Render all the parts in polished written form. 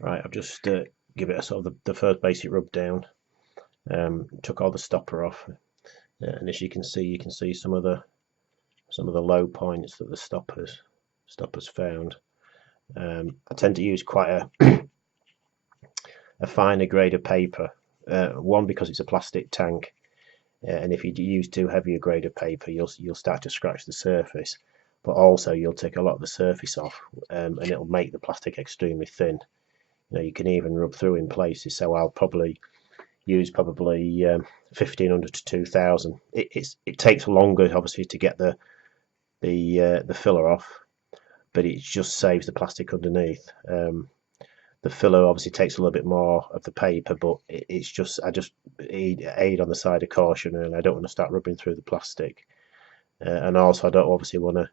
Right, I've just give it a sort of the first basic rub down. Took all the stopper off, and as you can see some of the low points that the stoppers found. I tend to use quite a finer grade of paper. One, because it's a plastic tank, and if you use too heavy a grade of paper, you'll start to scratch the surface. But also you'll take a lot of the surface off, and it'll make the plastic extremely thin. You can even rub through in places. So I'll probably use 1500 to 2000. It takes longer, obviously, to get the filler off, but it just saves the plastic underneath. The filler obviously takes a little bit more of the paper, but it's just I just aid on the side of caution, and I don't want to start rubbing through the plastic, and also I don't obviously want to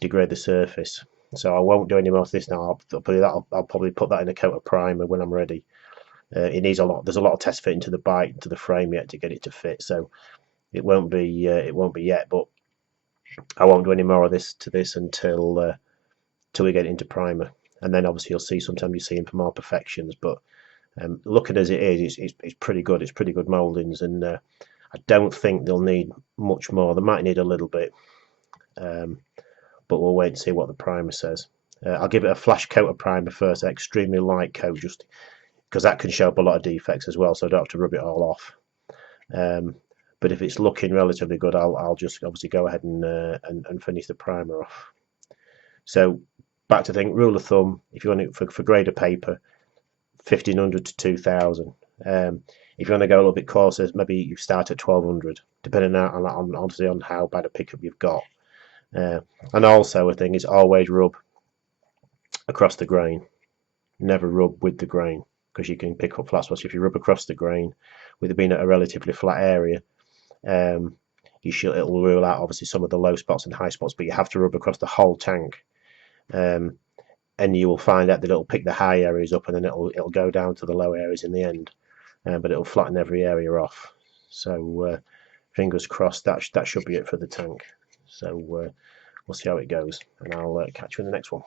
degrade the surface. So I won't do any more of this now. I'll probably put that in a coat of primer when I'm ready. It needs a lot. There's a lot of test fitting to the bike, to the frame yet to get it to fit. So it won't be yet. But I won't do any more of this until till we get into primer. And then obviously you'll see sometimes you see him for more perfections. But looking as it is, it's pretty good. It's pretty good mouldings, and I don't think they'll need much more. They might need a little bit. But we'll wait and see what the primer says. I'll give it a flash coat of primer first, an extremely light coat, just because that can show up a lot of defects as well, so I don't have to rub it all off. But if it's looking relatively good, I'll just obviously go ahead and finish the primer off. So back to think, rule of thumb, if you want it for grade of paper, 1500 to 2000. If you want to go a little bit coarser, maybe you start at 1200, depending on obviously on how bad a pickup you've got. And also a thing is always rub across the grain. Never rub with the grain, because you can pick up flat spots. If you rub across the grain, with it being at a relatively flat area, it'll rule out obviously some of the low spots and high spots. But you have to rub across the whole tank, and you will find out that it'll pick the high areas up, and then it'll go down to the low areas in the end. But it'll flatten every area off. So fingers crossed, that should be it for the tank. So we'll see how it goes, and I'll catch you in the next one.